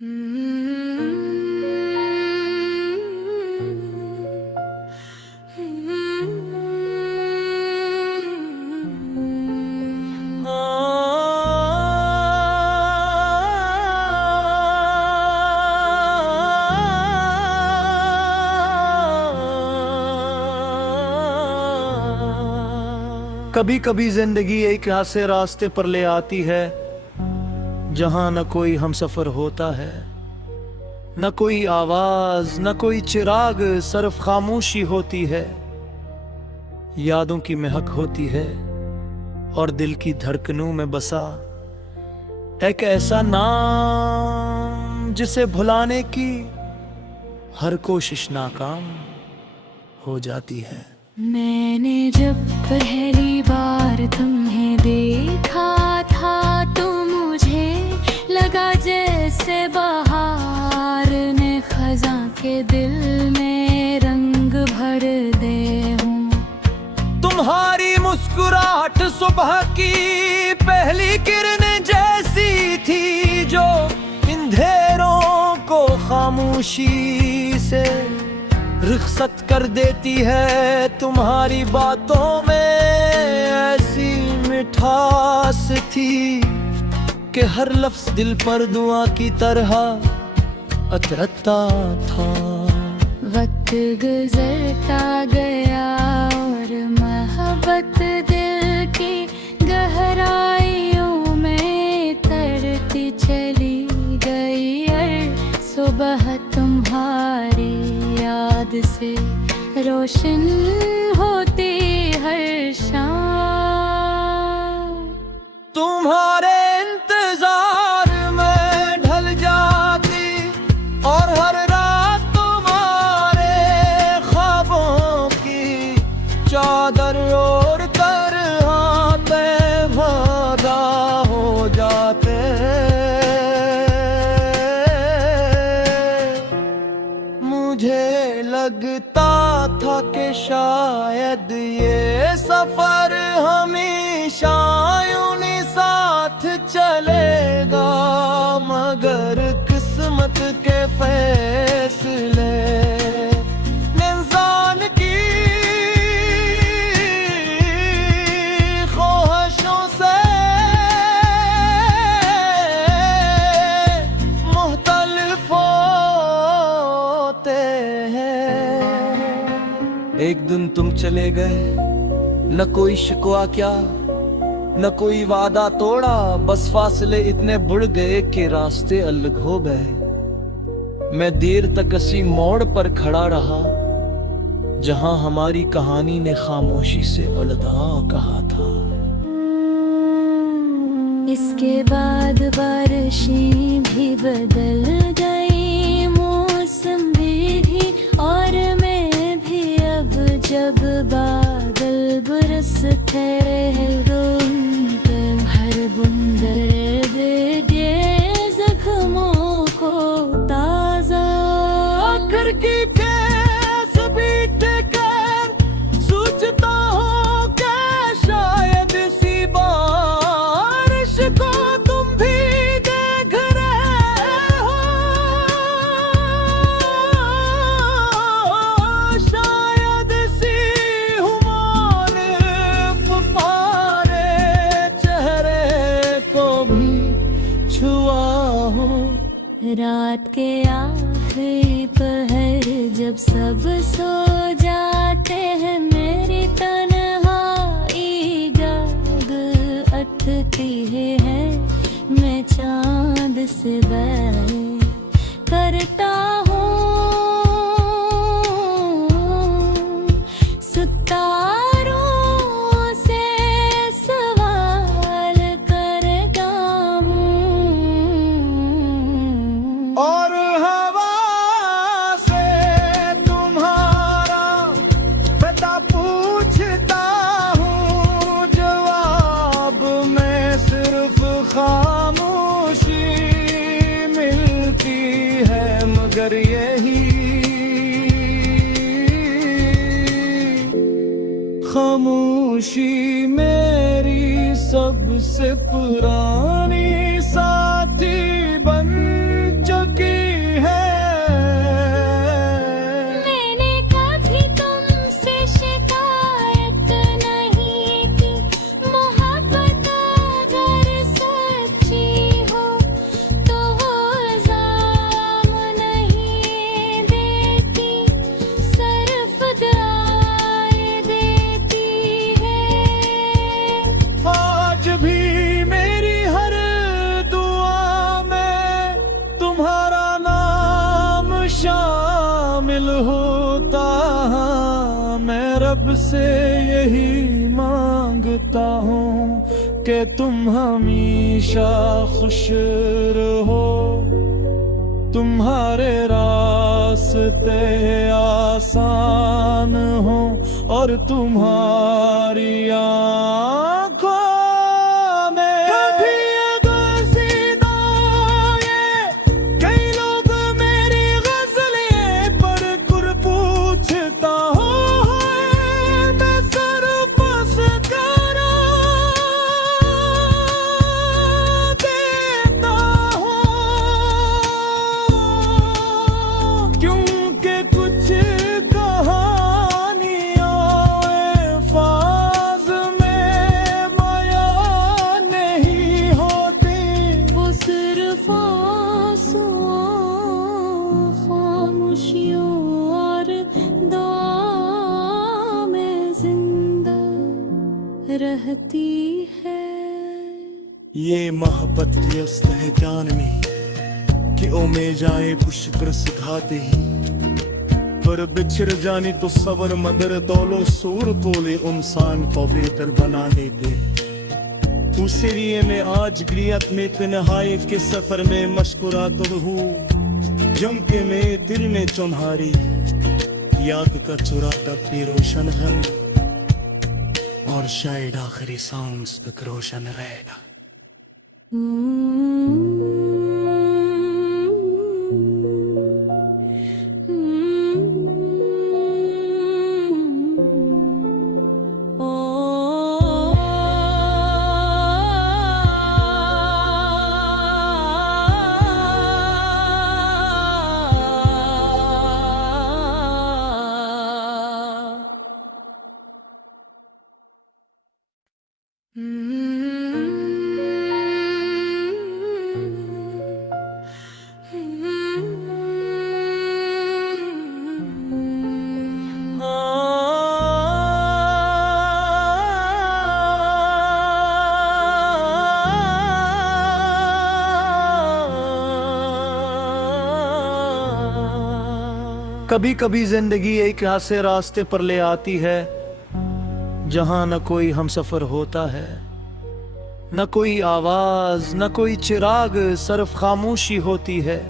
कभी कभी जिंदगी एक ऐसे रास्ते पर ले आती है जहां न कोई हमसफर होता है, न कोई आवाज, न कोई चिराग, सिर्फ खामोशी होती है। यादों की महक होती है और दिल की धड़कनों में बसा एक ऐसा नाम जिसे भुलाने की हर कोशिश नाकाम हो जाती है। मैंने जब पहली बार तुम्हें देखा था तो मुझे लगा जैसे बहार ने खजा के दिल में रंग भर दे हूँ। तुम्हारी मुस्कुराहट सुबह की पहली किरण जैसी थी जो अंधेरों को खामोशी से रुखसत कर देती है। तुम्हारी बातों में ऐसी मिठास थी कि हर लफ्ज दिल पर दुआ की तरह उतरता था। वक्त गुजरता गया और मोहब्बत दिल की गहराइयों में तरती चली गई। और सुबह तुम्हारी याद से रोशन होती हर शाम। तुम्हारे इंतजार में ढल जाती और हर रात तुम्हारे ख्वाबों की चादर ओढ़ कर आते वादा हो जाते। मुझे लगता था कि शायद ये सफर हमेशा यूं ही साथ चलेगा, मगर किस्मत के फैसले इंसान की ख्वाहिशों से मुख्तलिफ होते हैं। एक दिन तुम चले गए, न कोई शिकवा क्या न कोई वादा तोड़ा, बस फासले इतने बढ़ गए कि रास्ते अलग हो गए। मैं देर तक इसी मोड़ पर खड़ा रहा जहां हमारी कहानी ने खामोशी से अलविदा कहा था। इसके बाद बारिशें भी बदल गई, मौसम भी और मैं भी। अब जब बादल बरसते हर बूंद दे जख्मों को ताजा करके बीत कर सोचता हूँ कि शायद इसी बारिश को तुम भी देख रहे हो। शायद इसी हुमार पारे चेहरे को भी छुआ हो। रात के आखिरी पहर जब सब सो जाते हैं, मेरी तन्हाई जाग उठती है। मैं चांद से बैर करता हूँ, सितारों से सवाल करता हूँ और हवा से तुम्हारा पता पूछता हूँ, जवाब में सिर्फ खामोशी मिलती है। मगर यही खामोशी मेरी सबसे पुरानी साथी बन चुकी होता, मैं रब से यही मांगता हूँ कि तुम हमेशा खुश रहो, तुम्हारे रास्ते आसान हो और तुम्हारी आँखों में कभी अगर सीना ये कई लोग मेरी गज़लें पढ़ कर पूछता हो, मैं सर मुस्कुरा देता हूँ, क्योंकि कुछ कहानियाँ अल्फाज में बयां नहीं होती, वो सिर्फ आंसुओं, खामोशियों और दुआ में जिंदा रहती है। ये मोहब्बत यस्त है जान में कि ओ में जाए पुष्कर सिखाते ही, पर बिछड़ जाने तो सबर मदर तौलो सूर तोले इंसान को बेहतर बना देते। उसी लिए मैं आज गिरियत में तन्हाई के सफर में मशकुरा तो हूँ, जम के मैं दिल में तुम्हारी याद का चुराता अपनी रोशन है, और शायद आखिरी सांस तक रोशन रहेगा। कभी कभी जिंदगी एक ऐसे रास्ते पर ले आती है जहां न कोई हमसफर होता है, न कोई आवाज, न कोई चिराग, सिर्फ खामोशी होती है।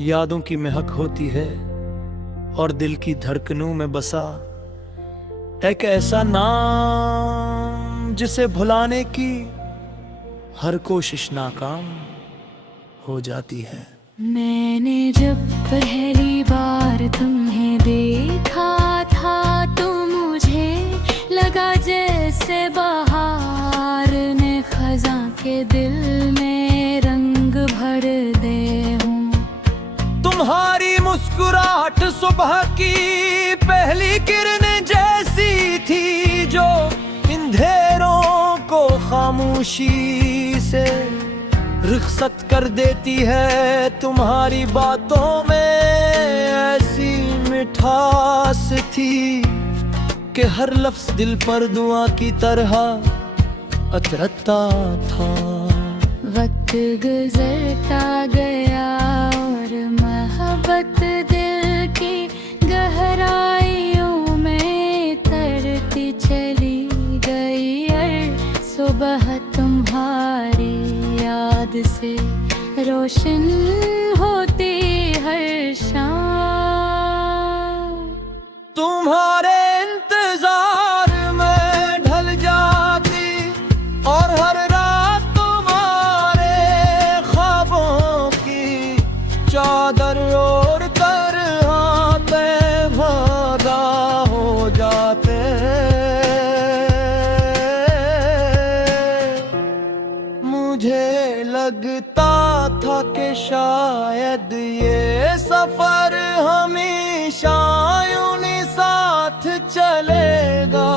यादों की महक होती है और दिल की धड़कनों में बसा एक ऐसा नाम जिसे भुलाने की हर कोशिश नाकाम हो जाती है। मैंने जब पहली बार तुम्हें देखा था तो मुझे लगा जैसे बहार ने खज़ां के दिल में रंग भर दे हूँ। तुम्हारी मुस्कुराहट सुबह की पहली किरण जैसी थी, जो अंधेरों को खामोशी से रुखसत कर देती है। तुम्हारी बातों में ऐसी मिठास थी कि हर लफ्ज दिल पर दुआ की तरह अतरता था। वक्त गुजरता गया और मोहब्बत दिल की गहराइयों में तरती चली गई। और सुबह तुम्हारी याद से रोशन होती हर शाम। तुम्हारे इंतजार में ढल जाती और हर रात तुम्हारे ख्वाबों की चादर ओढ़ कर आते भागा हो जाते। मुझे लगता था कि शायद ये सफर हमेशा यूं ही साथ चलेगा,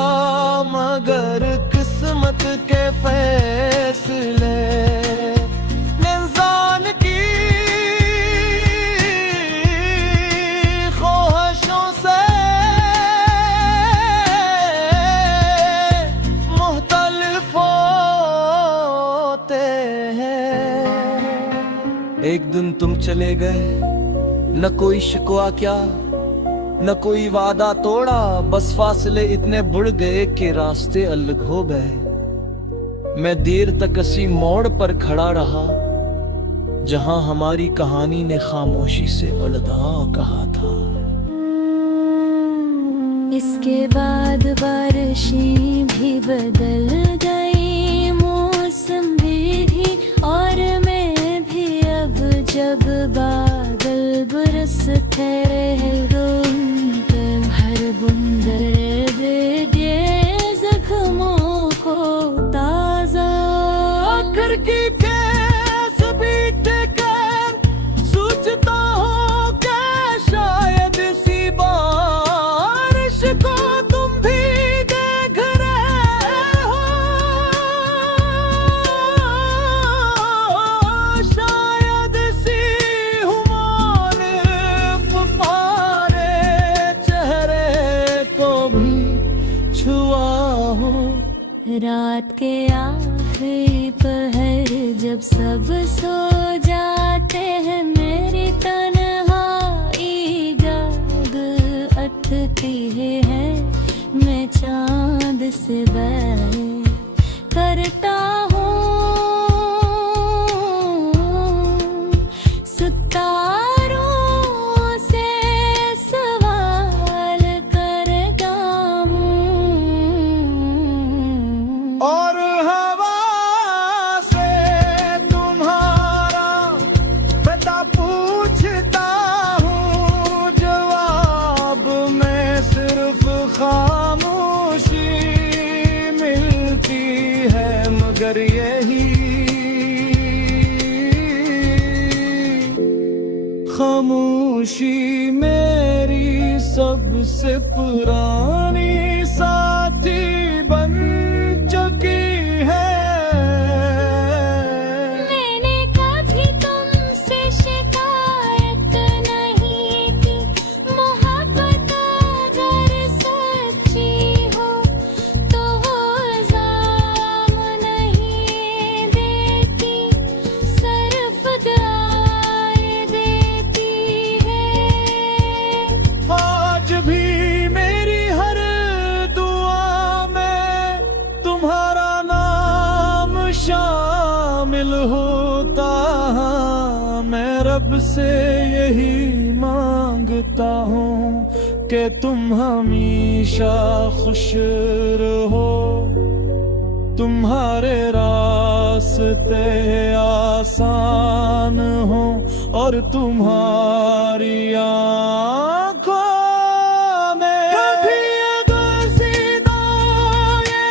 मगर किस्मत के फैसले इंसान की ख्वाहिशों से मुख्तलिफ होते हैं। एक दिन तुम चले गए न कोई शिकवा क्या, न कोई वादा तोड़ा, बस फासले इतने बढ़ गए कि रास्ते अलग हो गए। मैं देर तक इसी मोड़ पर खड़ा रहा जहां हमारी कहानी ने खामोशी से अलविदा कहा था। इसके बाद बारिशें भी बदल गई, मौसम भी और मैं भी। अब जब बादल बरसते रहे गुनगुन, हर बूंद दे दे जख्मों को ताजा करके प्यास भी टेकर सोचता हूँ कि शायद इसी बारिश को तुम भी देख रहे हो। शायद इसी हुमार तुम्हारे चेहरे को भी छुआ हो। रात के आखिरी पहर जब सब सो जाते हैं, मेरी तन्हाई जाग उठती है। मैं चांद से बैर करता हूँ, सितारों से सवाल करता हूँ। और हवा से तुम्हारा पता पूछता हूँ, जवाब में सिर्फ खामोशी मिलती है। मगर यही खामोशी मेरी सबसे पुरानी साथी बन चुकी है। मैंने कभी तुमसे शिकायत नहीं की, मोहब्बत अगर सच्ची हो तो वो इल्जाम नहीं देती, सिर्फ दुआएं देती है। आज भी मेरी हर दुआ में तुम्हारा नाम शामिल होता। मैं रब से यही मांगता हूँ कि तुम हमेशा खुश रहो, तुम्हारे रास्ते आसान हो और तुम्हारी आँखों में कभी अगर सीधा ये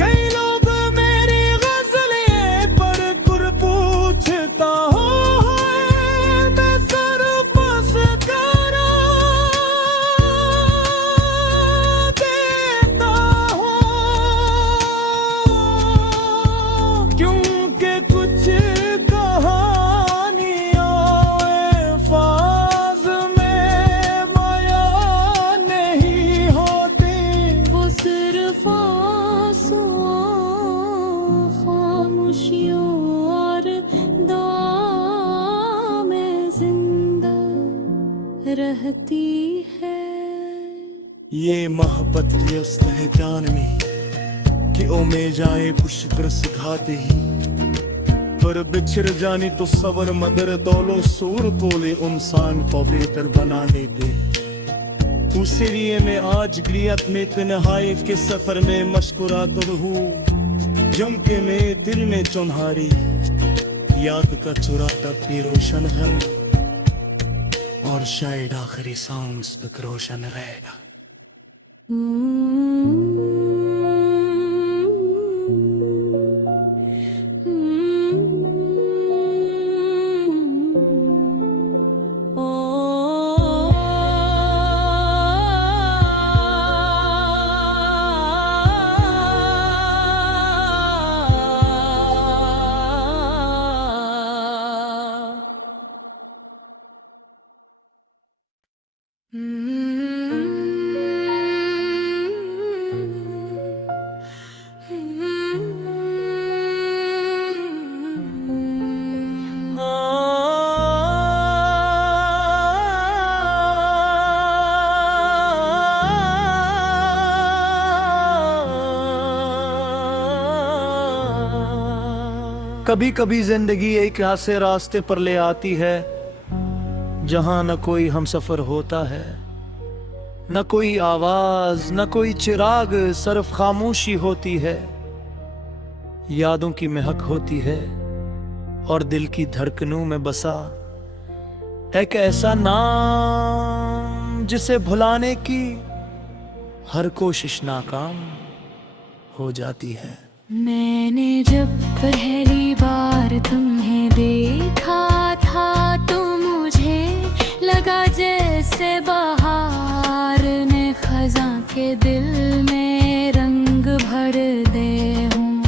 कई लोग मेरी गज़लें पढ़कर पूछता हो, मैं सर बस करा देता हूँ। क्योंकि कुछ कहानियाँ अल्फाज में बयां नहीं होती। वो सिर्फ आंसुओं, खामोशियों और दुआ में जिंदा रहती है। ये मोहब्बत व्यस्त है जाननी कि ओ में जाए पुष्कर सिखाते ही, पर बिछड़ जानी तो सबर मदर दौलो सूर तोले इंसान को बेहतर बना देते। उसीलिए मैं आज गिरियत में तन्हाई के सफर में मस्कुराता रहूं, जम के मैं दिल में तुम्हारी याद का चुराता भी रोशन है, और शायद आखिरी सांस तक रोशन रहेगा। कभी कभी जिंदगी एक ऐसे रास्ते पर ले आती है जहां न कोई हमसफर होता है, न कोई आवाज, न कोई चिराग, सिर्फ खामोशी होती है। यादों की महक होती है और दिल की धड़कनों में बसा एक ऐसा नाम जिसे भुलाने की हर कोशिश नाकाम हो जाती है। मैंने जब पहली बार तुम्हें देखा था तो मुझे लगा जैसे बहार ने खज़ां के दिल में रंग भर दे हूँ।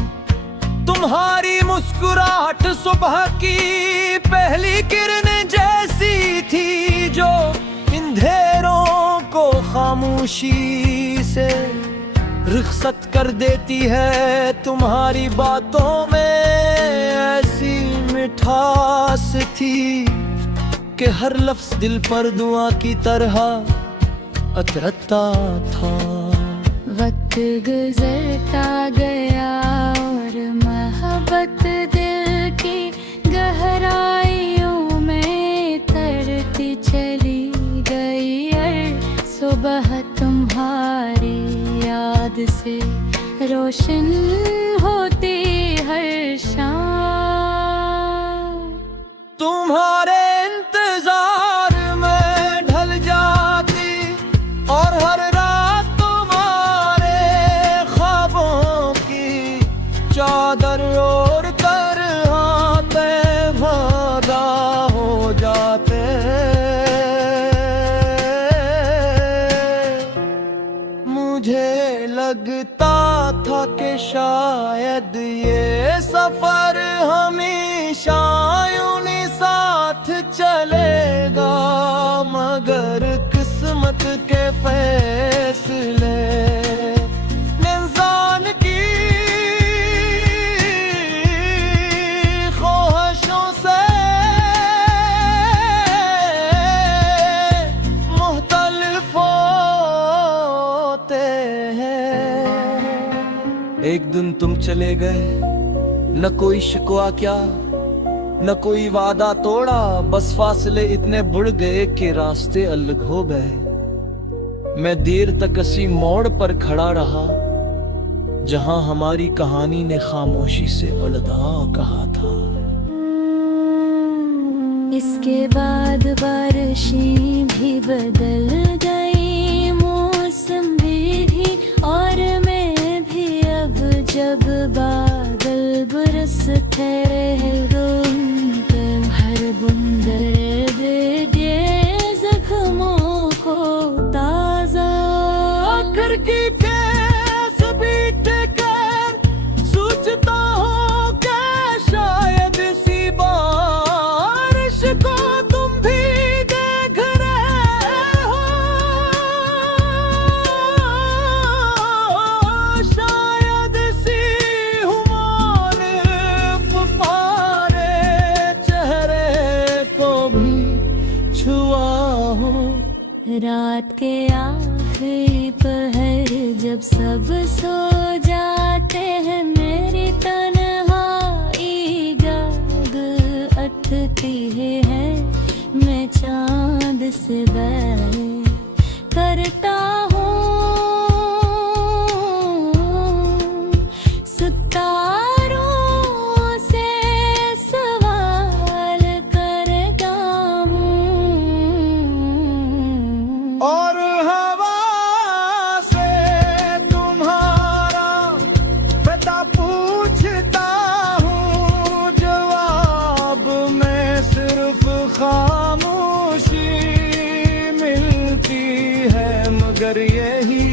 तुम्हारी मुस्कुराहट सुबह की पहली किरण जैसी थी जो अंधेरों को खामोशी से रुखसत कर देती है। तुम्हारी बातों में ऐसी मिठास थी कि हर लफ्ज दिल पर दुआ की तरह अतरता था। वक्त गुजरता गया और मोहब्बत दिल की गहराइयों में तरती चली गई। और सुबह तुम्हारी याद से रोशन होती हर शाम। तुम्हारे इंतजार में ढल जाती और हर रात तुम्हारे ख्वाबों की चादर ओढ़ कर आते वादा हो जाते। मुझे लगता था कि शायद ये सफर हमेशा यूं ही साथ चलेगा, मगर किस्मत के फैसले इंसान की ख्वाहिशों से मुख्तलिफ होते हैं। एक दिन तुम चले गए, न कोई शिकवा क्या न कोई वादा तोड़ा, बस फासले इतने बढ़ गए कि रास्ते अलग हो गए। मैं देर तक इसी मोड़ पर खड़ा रहा जहां हमारी कहानी ने खामोशी से अलविदा कहा था। इसके बाद बारिशें भी बदल गई, मौसम भी और मैं भी। अब जब बादल बरसते हर बूंदे दे जख्मों को ताजा करके कैसे बीत कर सोचता हूँ कि शायद इसी बारिश को तुम भी देख रहे हो। शायद इसी हुमारे पुपारे चेहरे को भी छुआ हो। रात के आखिरी पहर जब सब सो जाते हैं, मेरी तन्हाई जाग उठती है। मैं चांद से बैर करता हूँ, सितारों से सवाल करता हूँ। और हवा से तुम्हारा पता पूछता हूँ, जवाब में सिर्फ खामोशी मिलती है। मगर यही